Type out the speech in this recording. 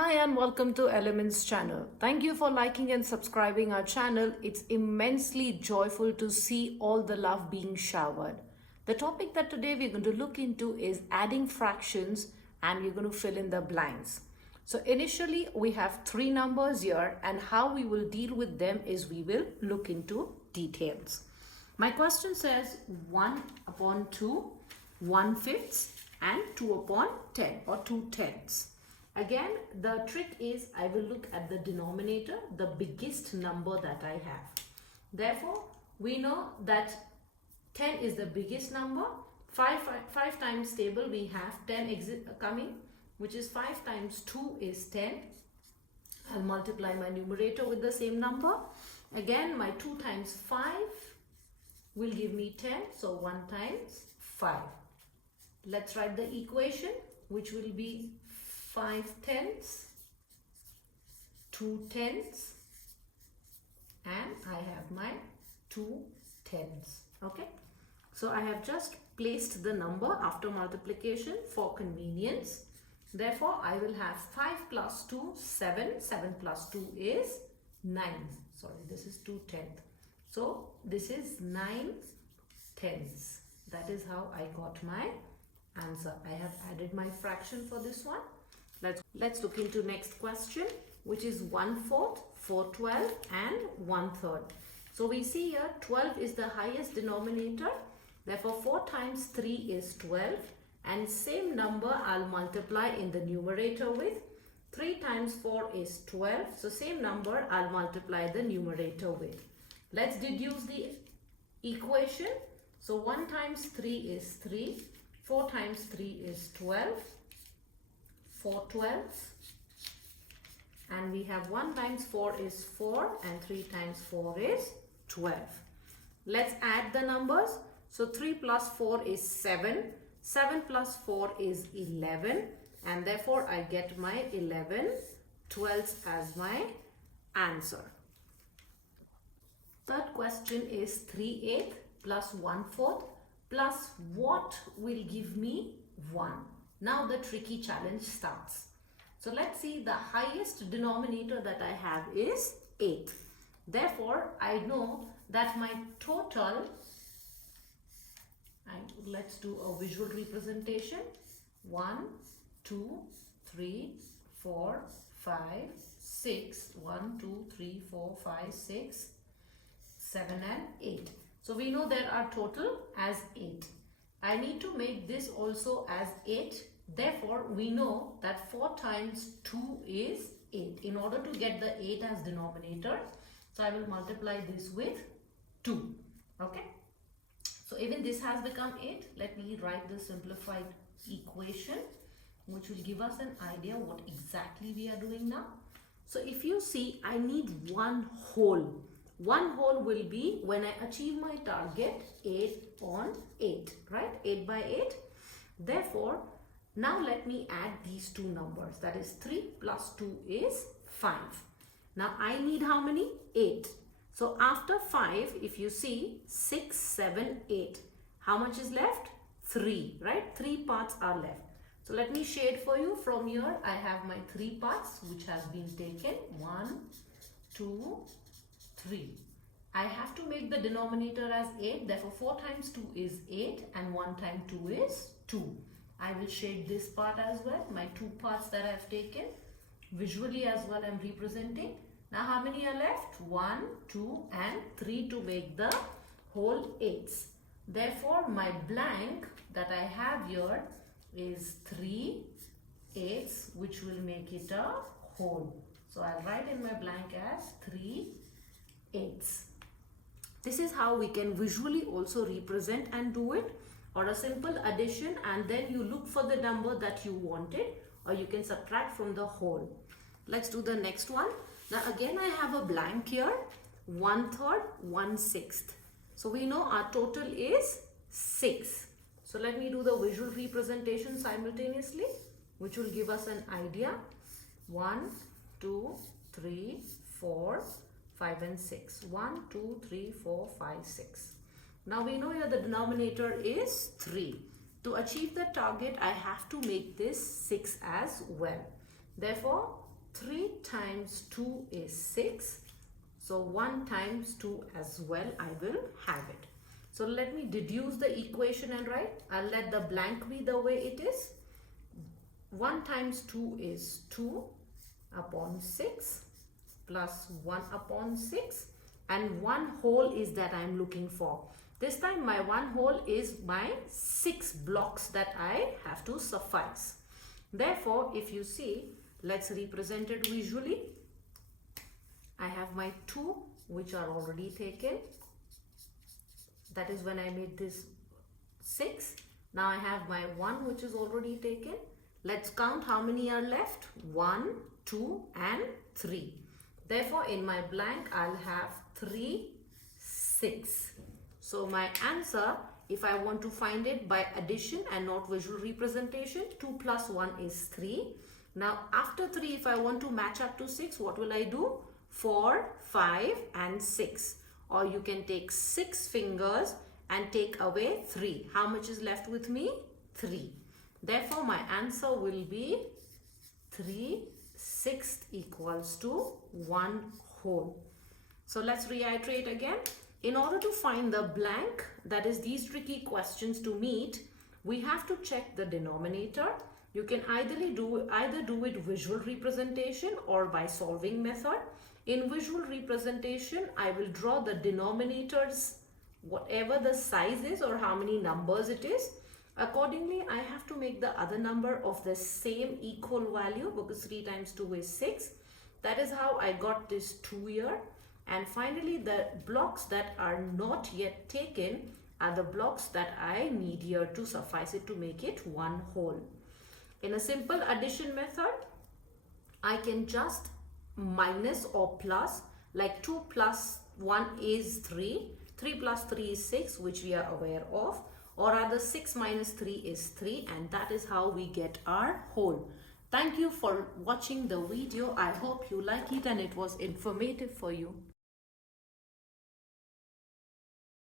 Hi and welcome to Elements channel. Thank you for liking and subscribing our channel. It's immensely joyful to see all the love being showered. The topic that today we're going to look into is adding fractions and we're going to fill in the blanks. So initially we have three numbers here and how we will deal with them is we will look into details. My question says 1 upon 2, 1/5 and 2 upon 10 or 2/10. Again, the trick is I will look at the denominator, the biggest number that I have. Therefore, we know that 10 is the biggest number. 5 times table, we have 10 coming, which is 5 times 2 is 10. I'll multiply my numerator with the same number. Again, my 2 times 5 will give me 10. So 1 times 5. Let's write the equation, which will be 5/10, 2/10, and I have my 2/10. Okay, so I have just placed the number after multiplication for convenience. Therefore, I will have 5 plus 2, 7. 7 plus 2 is 9. Sorry, this is 2/10. So this is 9/10. That is how I got my answer. I have added my fraction for this one. Let's look into next question, which is 1/4, 4/12 and 1/3. So we see here 12 is the highest denominator. Therefore 4 times 3 is 12 and same number I'll multiply in the numerator with. 3 times 4 is 12. So same number I'll multiply the numerator with. Let's deduce the equation. So 1 times 3 is 3. 4 times 3 is 12. 4 12s, and we have 1 times 4 is 4 and 3 times 4 is 12. Let's add the numbers. So 3 plus 4 is 7. 7 plus 4 is 11, and therefore I get my 11/12 as my answer. Third question is 3/8 plus 1/4 plus what will give me 1. Now the tricky challenge starts. So let's see, the highest denominator that I have is 8. Therefore, I know that my total, and let's do a visual representation. 1, 2, 3, 4, 5, 6. 1, 2, 3, 4, 5, 6, 7 and 8. So we know there are total as 8. I need to make this also as 8. Therefore, we know that 4 times 2 is 8. In order to get the 8 as denominator, so I will multiply this with 2. Okay. So even this has become 8. Let me write the simplified equation, which will give us an idea what exactly we are doing now. So if you see, I need one whole. One whole will be when I achieve my target 8 on 8, right? 8 by 8. Therefore, now let me add these two numbers. That is 3 plus 2 is 5. Now I need how many? 8. So after 5, if you see 6, 7, 8, how much is left? 3, right? 3 parts are left. So let me shade for you. From here, I have my 3 parts which has been taken. 1, 2, 3. I have to make the denominator as 8. Therefore, 4 times 2 is 8 and 1 times 2 is 2. I will shade this part as well. My 2 parts that I have taken. Visually as well, I am representing. Now, how many are left? 1, 2 and 3 to make the whole 8s. Therefore, my blank that I have here is 3 8s, which will make it a whole. So, I'll write in my blank as 3 8s. This is how we can visually also represent and do it, or a simple addition, and then you look for the number that you wanted, or you can subtract from the whole. Let's do the next one. Now again I have a blank here. 1/3, 1/6. So we know our total is 6. So let me do the visual representation simultaneously, which will give us an idea. 1, 2, 3, 4, 5 and 6. 1, 2, 3, 4, 5, 6. Now we know here the denominator is 3. To achieve the target, I have to make this 6 as well. Therefore, 3 times 2 is 6. So 1 times 2 as well, I will have it. So let me deduce the equation and write. I'll let the blank be the way it is. 1 times 2 is 2 upon 6 plus 1 upon 6, and 1 whole is that I am looking for. This time my 1 whole is my 6 blocks that I have to suffice. Therefore, if you see, let's represent it visually. I have my 2 which are already taken. That is when I made this 6. Now I have my 1 which is already taken. Let's count how many are left. 1, 2 and 3. Therefore, in my blank, I'll have 3, 6. So my answer, if I want to find it by addition and not visual representation, 2 plus 1 is 3. Now after 3, if I want to match up to 6, what will I do? 4, 5 and 6. Or you can take 6 fingers and take away 3. How much is left with me? 3. Therefore, my answer will be 3/6 equals to 1 whole. So let's reiterate again. In order to find the blank, that is these tricky questions to meet, we have to check the denominator. You can either do it visual representation or by solving method. In visual representation, I will draw the denominators, whatever the size is or how many numbers it is. Accordingly, I have to make the other number of the same equal value, because 3 times 2 is 6. That is how I got this 2 here. And finally, the blocks that are not yet taken are the blocks that I need here to suffice it to make it 1 whole. In a simple addition method, I can just minus or plus, like 2 plus 1 is 3, 3 plus 3 is 6, which we are aware of, or rather 6 minus 3 is 3, and that is how we get our whole. Thank you for watching the video. I hope you like it and it was informative for you.